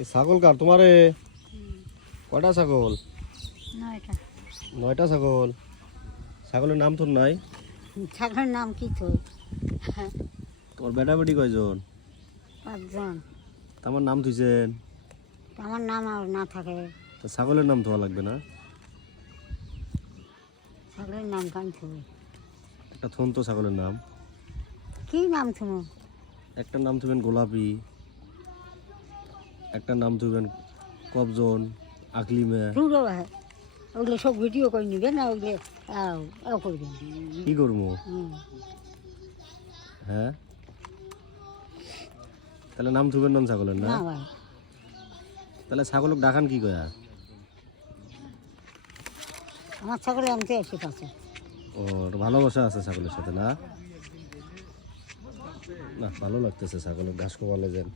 এই ছাগল কার তোমারে? কয়টা ছাগল? 9টা। 9টা ছাগল। ছাগলের নাম তোর নাই? ছাগলের নাম কি তো? তোমার বেটা বেটি কয়জন? 5 জন। আমার নাম থুইছেন? আমার নাম আর না থাকে। তা ছাগলের নাম থোয়া লাগবে না? ছাগলের নাম কান থুই। একটা থন তো ছাগলের নাম। কি নাম শুনো? একটা নাম থুবেন গোলাপি, একটা নাম থুবেন কবজন, আকলিমে। রুড়ো ওগুলো সব ভিডিও করে নিবে না, ওগুলো করবেন। কি করবো? হ্যাঁ, তাহলে নাম থুবেন নাম ছাগলের না? না ভাই, তাহলে ছাগলক ডাকান কি কয়া? আমার ছাগল আনতে এসে পাচ্ছে। ও, ভালোবাসা আছে ছাগলের সাথে না? না, ভালো লাগতেছে ছাগলের ঘাস কোবালে যেন।